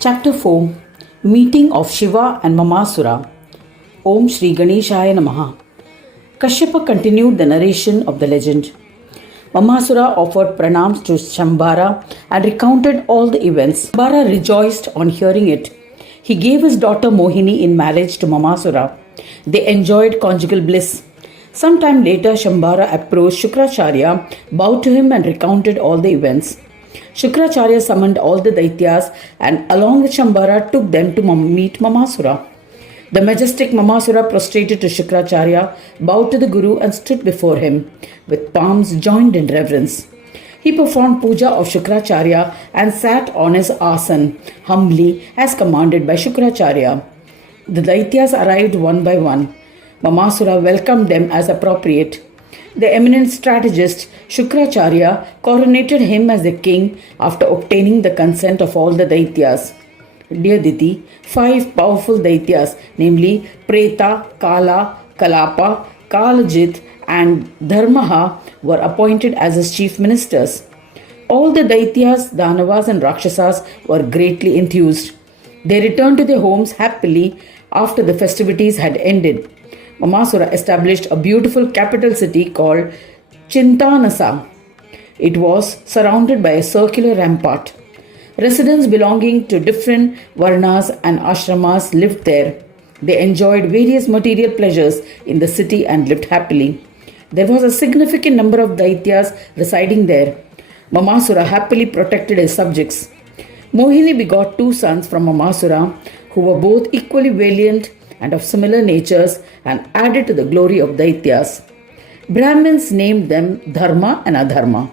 Chapter 4 Meeting of Shiva and Mamasura. Om Shri Ganeshaya Namaha. Kashyapa continued the narration of the legend. Mamasura offered pranams to Shambhara and recounted all the events. Shambhara rejoiced on hearing it. He gave his daughter Mohini in marriage to Mamasura. They enjoyed conjugal bliss. Sometime later, Shambhara approached Shukracharya, bowed to him and recounted all the events. Shukracharya summoned all the Daityas and along with Shambhara took them to meet Mamasura. The majestic Mamasura prostrated to Shukracharya, bowed to the Guru and stood before him with palms joined in reverence. He performed puja of Shukracharya and sat on his asan humbly as commanded by Shukracharya. The Daityas arrived one by one. Mamasura welcomed them as appropriate. The eminent strategist Shukracharya coronated him as the king after obtaining the consent of all the Daityas. Dear Diti, 5 powerful Daityas, namely Preta, Kala, Kalapa, Kalajit and Dharmaha were appointed as his chief ministers. All the Daityas, Danavas and Rakshasas were greatly enthused. They returned to their homes happily after the festivities had ended. Mamasura established a beautiful capital city called Chintanasa. It was surrounded by a circular rampart. Residents belonging to different varnas and ashramas lived there. They enjoyed various material pleasures in the city and lived happily. There was a significant number of Daityas residing there. Mamasura happily protected his subjects. Mohini begot 2 sons from Mamasura who were both equally valiant and of similar natures and added to the glory of Daityas. Brahmins named them Dharma and Adharma.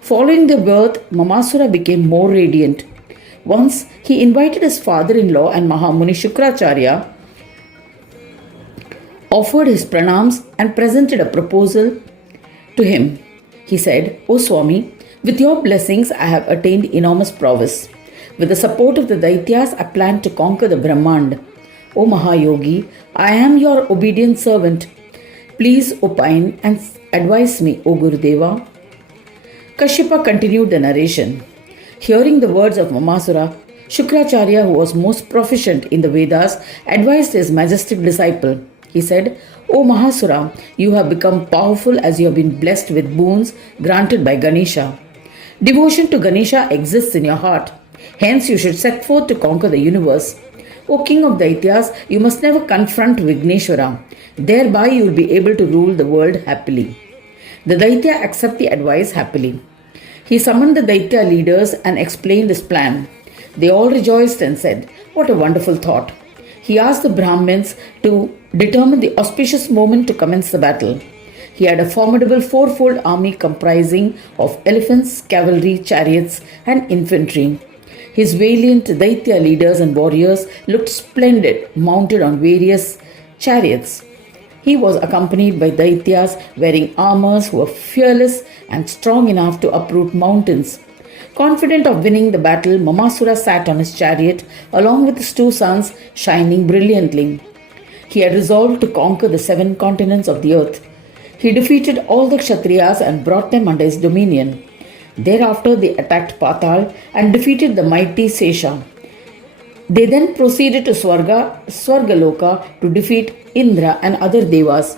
Following their birth, Mamasura became more radiant. Once he invited his father-in-law and Mahamuni Shukracharya, offered his pranams and presented a proposal to him. He said, "O Swami, with your blessings I have attained enormous prowess. With the support of the Daityas, I plan to conquer the Brahmand. O Mahayogi, I am your obedient servant. Please opine and advise me, O Gurudeva." Kashyapa continued the narration. Hearing the words of Mamasura, Shukracharya, who was most proficient in the Vedas, advised his majestic disciple. He said, "O Mahasura, you have become powerful as you have been blessed with boons granted by Ganesha. Devotion to Ganesha exists in your heart. Hence, you should set forth to conquer the universe. O King of Daityas, you must never confront Vigneshwara. Thereby, you will be able to rule the world happily." The Daitya accepted the advice happily. He summoned the Daitya leaders and explained his plan. They all rejoiced and said, "What a wonderful thought." He asked the Brahmins to determine the auspicious moment to commence the battle. He had a formidable 4-fold army comprising of elephants, cavalry, chariots, and infantry. His valiant Daitya leaders and warriors looked splendid, mounted on various chariots. He was accompanied by Daityas wearing armors who were fearless and strong enough to uproot mountains. Confident of winning the battle, Mamasura sat on his chariot along with his 2 sons, shining brilliantly. He had resolved to conquer the 7 continents of the earth. He defeated all the Kshatriyas and brought them under his dominion. Thereafter, they attacked Patal and defeated the mighty Sesha. They then proceeded to Swargaloka to defeat Indra and other devas.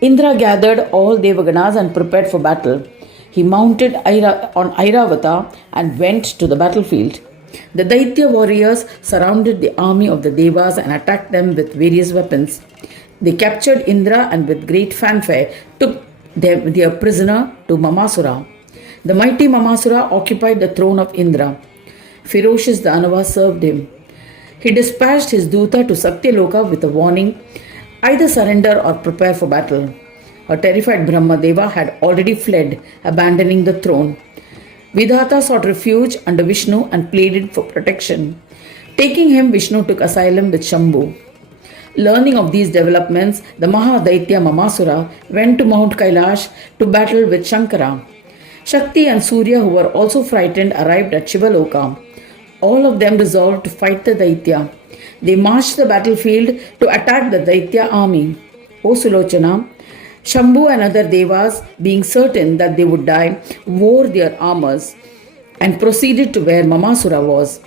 Indra gathered all Devaganas and prepared for battle. He mounted on Airavata and went to the battlefield. The Daitya warriors surrounded the army of the Devas and attacked them with various weapons. They captured Indra and with great fanfare took their prisoner to Mamasura. The mighty Mamasura occupied the throne of Indra. Ferocious Danava served him. He dispatched his Duta to Satyaloka with a warning, either surrender or prepare for battle. A terrified Brahmadeva had already fled, abandoning the throne. Vidhata sought refuge under Vishnu and pleaded for protection. Taking him, Vishnu took asylum with Shambhu. Learning of these developments, the Mahadaitya Mamasura went to Mount Kailash to battle with Shankara. Shakti and Surya, who were also frightened, arrived at Shivaloka. All of them resolved to fight the Daitya. They marched to the battlefield to attack the Daitya army. O Sulochana, Shambhu and other devas, being certain that they would die, wore their armors. and proceeded to where Mamasura was.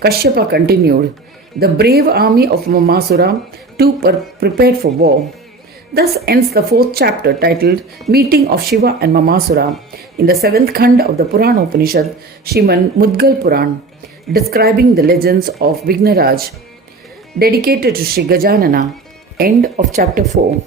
Kashyapa continued, "The brave army of Mamasura too prepared for war." Thus ends the fourth chapter titled Meeting of Shiva and Mamasura in the seventh Khand of the Purana Upanishad, Srimad Mudgal Puran, describing the legends of Vignaraj, dedicated to Sri Gajanana. End of chapter 4.